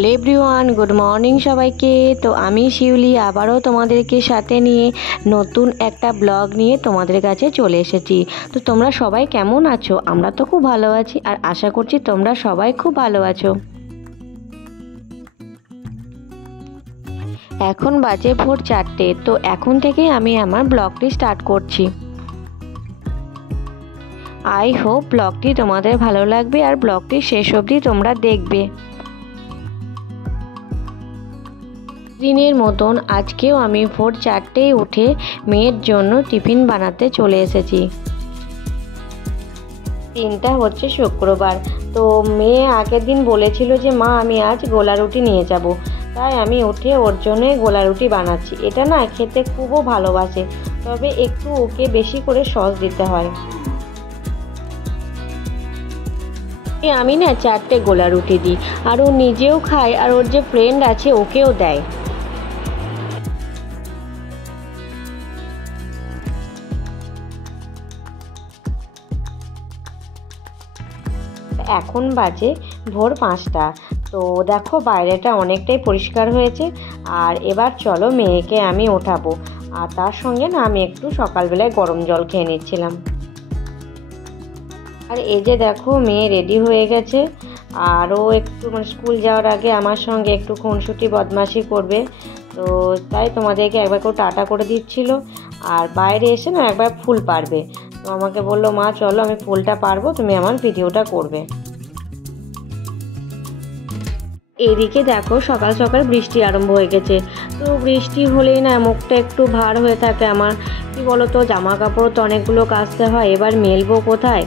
Hello everyone, good morning সবাইকে। তো আমি শিউলি আবারও তোমাদেরকে সাথে নিয়ে নতুন একটা ব্লগ নিয়ে তোমাদের কাছে চলে এসেছি। তো তোমরা সবাই কেমন আছো? আমরা তো খুব ভালো আছি আর আশা করছি তোমরা সবাই খুব ভালো আছো। এখন বাজে ভোর 4টে। তো এখন থেকেই আমি আমার ব্লগটি স্টার্ট করছি। আই হোপ ব্লগটি তোমাদের ভালো লাগবে আর ব্লগটি শেষ অবধি তোমরা দেখবে। দিনের মতন আজকেও আমি ভোর 4টেয় উঠে মেয়ের জন্য টিফিন বানাতে চলে এসেছি। দিনটা হচ্ছে শুক্রবার। তো মেয়ে আগের দিন বলেছিল যে মা আমি আজ গোলা রুটি নিয়ে যাব, তাই আমি উঠে ওর জন্য গোলা রুটি বানাচ্ছি। এটা না খেতে খুবও ভালোবাসে, তবে একটু ওকে বেশি করে সস দিতে হয়। আমি না 4টে গোলা রুটি দিই, আর ও নিজেও খায় আর ওর যে ফ্রেন্ড আছে ওকেও দেয়। এখন বাজে ভোর 5টা। তো দেখো বাইরেটা অনেকটাই পরিষ্কার হয়েছে। আর এবার চলো মেয়েকে আমি ওঠাবো, আর তার সঙ্গে না আমি একটু সকালবেলায় গরম জল খেয়ে নিচ্ছিলাম। আর এই যে দেখো মেয়ে রেডি হয়ে গেছে, আরও একটু স্কুল যাওয়ার আগে আমার সঙ্গে একটু খুনসুটি বদমাশি করবে। তো তাই তোমাদেরকে একবার করে টাটা করে দিচ্ছিল, আর বাইরে এসে না একবার ফুল পারবে। তো আমাকে বললো মা চলো আমি ফুলটা পারবো, তুমি আমার ভিডিওটা করবে। এদিকে দেখো সকাল সকাল বৃষ্টি আরম্ভ হয়ে গেছে। তো বৃষ্টি হলেই না মুখটা একটু ভার হয়ে থাকে আমার। কি বলো তো, জামা কাপড় তো অনেকগুলো কাচতে হয়, এবার মেলবো কোথায়?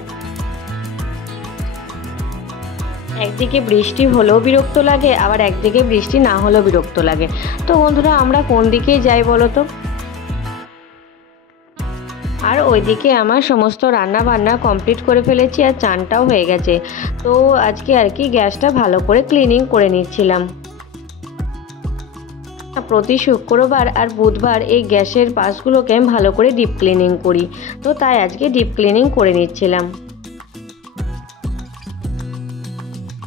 একদিকে বৃষ্টি হলেও বিরক্ত লাগে, আবার একদিকে বৃষ্টি না হলেও বিরক্ত লাগে। তো বন্ধুরা আমরা কোন দিকে যাই বলো তো? আর ওইদিকে আমার সমস্ত রান্না বান্না কমপ্লিট করে ফেলেছি, আর চানটাও হয়ে গেছে। তো আজকে আর কি গ্যাসটা ভালো করে ক্লিনিং করে নিচ্ছিলাম। প্রতি শুক্রবার আর বুধবার এই গ্যাসের পাশগুলোকে আমি ভালো করে ডিপ ক্লিনিং করি, তো তাই আজকে ডিপ ক্লিনিং করে নিচ্ছিলাম।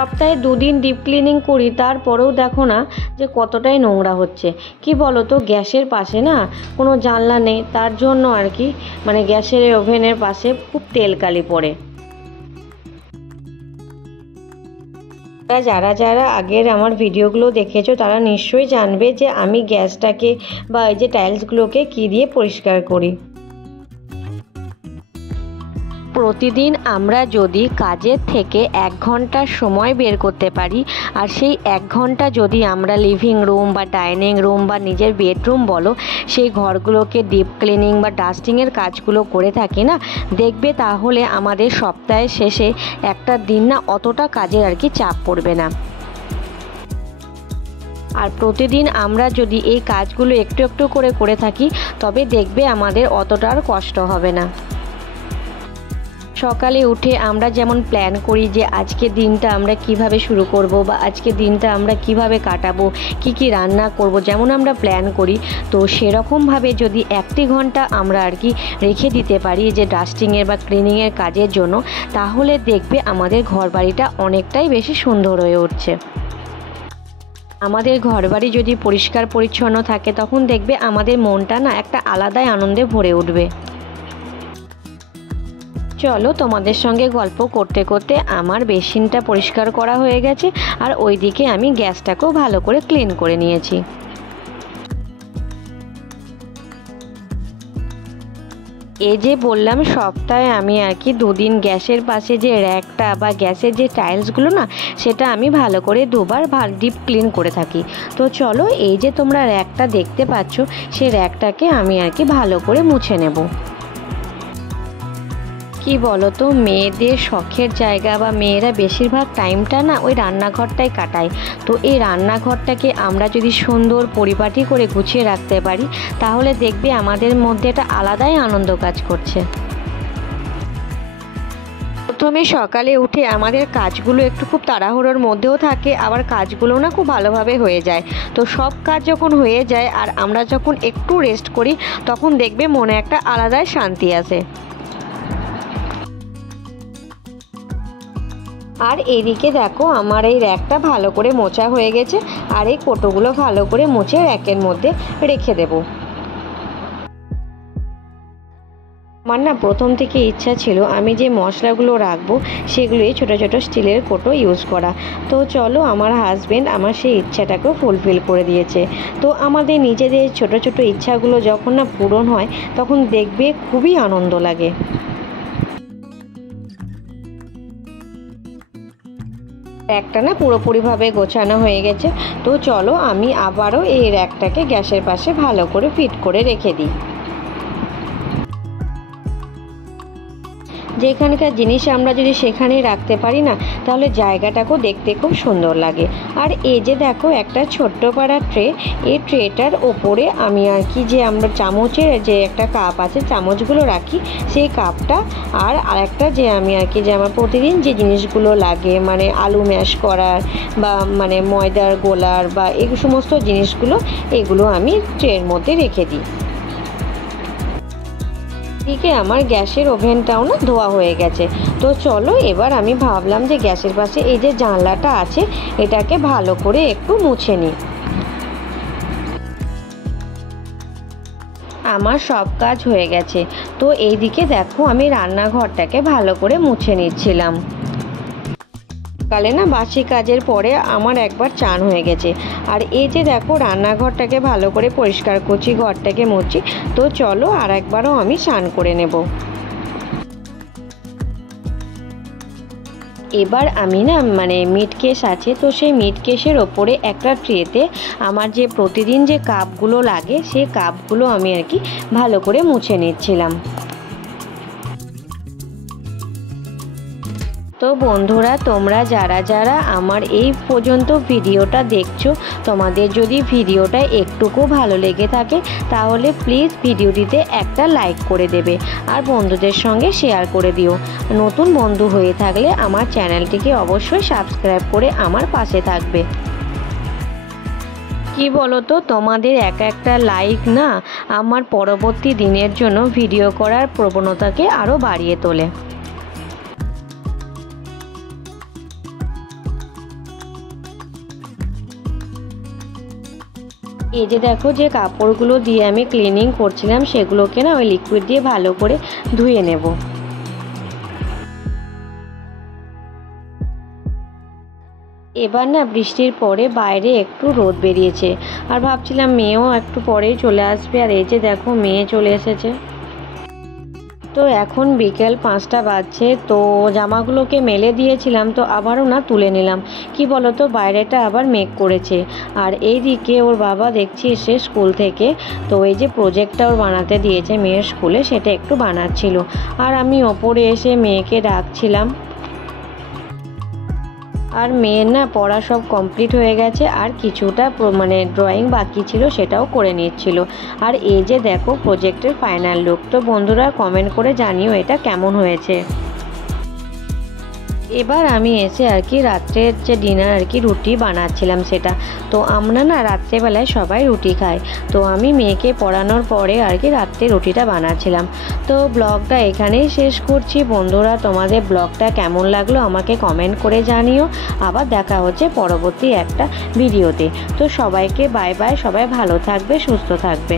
সপ্তাহে 2 দিন ডিপ ক্লিনিং করি, তারপরেও দেখো না যে কতটাই নোংরা হচ্ছে। কি বলো তো, গ্যাসের পাশে না কোনো জানলা নেই, তার জন্য আর কি গ্যাসের ওভেনের পাশে খুব তেলকালি পড়ে। যারা যারা আগের আমার ভিডিওগুলো দেখেছো তারা নিশ্চয়ই জানবে যে আমি গ্যাসটাকে বা এই যে টাইলসগুলোকে কী দিয়ে পরিষ্কার করি। প্রতিদিন আমরা যদি কাজের থেকে 1 ঘন্টা সময় বের করতে পারি, আর সেই 1 ঘন্টা যদি আমরা লিভিং রুম বা ডাইনিং রুম বা নিজের বেডরুম বলো সেই ঘরগুলোকে ডিপ ক্লিনিং বা ডাস্টিংয়ের কাজগুলো করে থাকি না, দেখবে তাহলে আমাদের সপ্তাহের শেষে একটা দিন না অতটা কাজের আর কি চাপ পড়বে না। আর প্রতিদিন আমরা যদি এই কাজগুলো একটু একটু করে করে থাকি, তবে দেখবে আমাদের অতটা আর কষ্ট হবে না। সকালে উঠে আমরা যেমন প্ল্যান করি যে আজকের দিনটা আমরা কিভাবে শুরু করব, বা আজকের দিনটা আমরা কিভাবে কাটাবো, কি কি রান্না করব, যেমন আমরা প্ল্যান করি, তো সেরকমভাবে যদি 1 ঘন্টা আমরা আর কি রেখে দিতে পারি যে ডাস্টিংয়ের বা ক্লিনিংয়ের কাজের জন্য, তাহলে দেখবে আমাদের ঘরবাড়িটা অনেকটাই বেশি সুন্দর হয়ে উঠছে। আমাদের ঘরবাড়ি যদি পরিষ্কার পরিচ্ছন্ন থাকে তখন দেখবে আমাদের মনটা না একটা আলাদাই আনন্দে ভরে উঠবে। চলো তোমাদের সঙ্গে গল্প করতে করতে আমার বেসিনটা পরিষ্কার করা হয়ে গেছে, আর ওইদিকে আমি গ্যাসটাকেও ভালো করে ক্লিন করে নিয়েছি। এই যে বললাম সপ্তাহে আমি আর কি 2 দিন গ্যাসের পাশে যে র্যাকটা বা গ্যাসের যে টাইলসগুলো না সেটা আমি ভালো করে 2বার ডিপ ক্লিন করে থাকি। তো চলো এই যে তোমরা র্যাকটা দেখতে পাচ্ছ, সেই র্যাকটাকে আমি আর কি ভালো করে মুছে নেব। কি বলো তো, মেয়েদের শখের জায়গা বা মেয়েরা বেশিরভাগ টাইমটা না ওই রান্নাঘরটাই কাটায়। তো এই রান্নাঘরটাকে আমরা যদি সুন্দর পরিপাটি করে গুছিয়ে রাখতে পারি, তাহলে দেখবে আমাদের মধ্যে একটা আলাদাই আনন্দ কাজ করছে। প্রথমে সকালে উঠে আমাদের কাজগুলো একটু খুব তাড়াহুড়োর মধ্যেও থাকে, আবার কাজগুলো না খুব ভালোভাবে হয়ে যায়। তো সব কাজ যখন হয়ে যায় আর আমরা যখন একটু রেস্ট করি, তখন দেখবে মনে একটা আলাদাই শান্তি আসে। আর এদিকে দেখো আমার এই র্যাকটা ভালো করে মোছা হয়ে গেছে, আর এই কোটোগুলো ভালো করে মুছে র্যাকের মধ্যে রেখে দেবো। আমার না প্রথম থেকে ইচ্ছা ছিল আমি যে মশলাগুলো রাখবো সেগুলোই ছোটো ছোটো স্টিলের কোটো ইউজ করা। তো চলো, আমার হাজবেন্ড আমার সেই ইচ্ছাটাকেও ফুলফিল করে দিয়েছে। তো আমাদের নিজেদের ছোট ছোট ইচ্ছাগুলো যখন না পূরণ হয় তখন দেখবে খুবই আনন্দ লাগে। র্যাকটা না পুরোপুরিভাবে গোছানো হয়ে গেছে। তো চলো আমি আবারও এই র্যাকটাকে গ্যাসের পাশে ভালো করে ফিট করে রেখে দিই। যেখানকার জিনিস আমরা যদি সেখানেই রাখতে পারি না, তাহলে জায়গাটাকেও দেখতে খুব সুন্দর লাগে। আর এই যে দেখো একটা ছোট্ট পাড়া ট্রে, এই ট্রেটার ওপরে আমি আর কি যে আমরা চামচের যে একটা কাপ আছে চামচগুলো রাখি সেই কাপটা, আর আরেকটা যে আমি আর কি যে আমার প্রতিদিন যে জিনিসগুলো লাগে মানে আলু ম্যাশ করার বা মানে ময়দার গোলার বা এই সমস্ত জিনিসগুলো, এগুলো আমি ট্রের মধ্যে রেখে দিই। এদিকে আমার গ্যাসের ওভেনটাও না ধোয়া হয়ে গেছে। তো চলো এবার আমি ভাবলাম যে গ্যাসের পাশে এই যে জানলাটা আছে এটাকে ভালো করে একটু মুছে নিই। আমার সব কাজ হয়ে গেছে। তো এইদিকে দেখো আমি রান্নাঘরটাকে ভালো করে মুছে নিচ্ছিলাম। সকালে না বাসি কাজের পরে আমার একবার চান হয়ে গেছে, আর এই যে দেখো রান্নাঘরটাকে ভালো করে পরিষ্কার করছি, ঘরটাকে মুছছি। তো চলো আর একবারও আমি স্নান করে নেব। এবার আমি না মানে মিট কেস আছে, তো সেই মিট কেসের ওপরে একটা ট্রেতে আমার যে প্রতিদিন যে কাপগুলো লাগে সেই কাপগুলো আমি আর কি ভালো করে মুছে নিচ্ছিলাম। তো বন্ধুরা, তোমরা যারা যারা আমার এই পর্যন্ত ভিডিওটা দেখছো, তোমাদের যদি ভিডিওটা একটুকু ভালো লেগে থাকে তাহলে প্লিজ ভিডিওটিতে একটা লাইক করে দেবে আর বন্ধুদের সঙ্গে শেয়ার করে দিও। নতুন বন্ধু হয়ে থাকলে আমার চ্যানেলটিকে অবশ্যই সাবস্ক্রাইব করে আমার পাশে থাকবে। কি বলো তো, তোমাদের একটা লাইক না আমার পরবর্তী দিনের জন্য ভিডিও করার প্রবণতাকে আরও বাড়িয়ে তোলে। এই যে দেখো যে কাপড়গুলো দিয়ে আমি ক্লিনিং করছিলাম সেগুলোকে না ওই লিকুইড দিয়ে ভালো করে ধুয়ে নেব। এবার না বৃষ্টির পরে বাইরে একটু রোদ বেরিয়েছে, আর ভাবছিলাম মেয়েও একটু পরেই চলে আসবে, আর এই যে দেখো মেয়ে চলে এসেছে। তো এখন বিকেল 5টা বাজছে। তো জামাগুলোকে মেলে দিয়েছিলাম, তো আবারও না তুলে নিলাম। কি বলো তো, বাইরেটা আবার মেঘ করেছে। আর এইদিকে ওর বাবা দেখছি এসে স্কুল থেকে, তো এই যে প্রজেক্টটা ওর বানাতে দিয়েছে মেয়ের স্কুলে সেটা একটু বানাচ্ছিল, আর আমি ওপরে এসে মেয়েকে ডাকছিলাম। আর মেয়ের না পড়া সব কমপ্লিট হয়ে গেছে, আর কিছুটা মানে ড্রয়িং বাকি ছিল সেটাও করে নিচ্ছিল। আর এই যে দেখো প্রজেক্টের ফাইনাল লুক। তো বন্ধুরা কমেন্ট করে জানিও এটা কেমন হয়েছে। এবার আমি এসে আর কি রাত্রের যে ডিনার আর কি রুটি বানাচ্ছিলাম সেটা। তো আমরা না রাত্রেবেলায় সবাই রুটি খাই, তো আমি মেয়েকে পড়ানোর পরে আর কি রাত্রে রুটিটা বানাচ্ছিলাম। তো ব্লগটা এখানেই শেষ করছি বন্ধুরা, তোমাদের ব্লগটা কেমন লাগলো আমাকে কমেন্ট করে জানিও। আবার দেখা হচ্ছে পরবর্তী একটা ভিডিওতে। তো সবাইকে বাই বাই, সবাই ভালো থাকবে, সুস্থ থাকবে।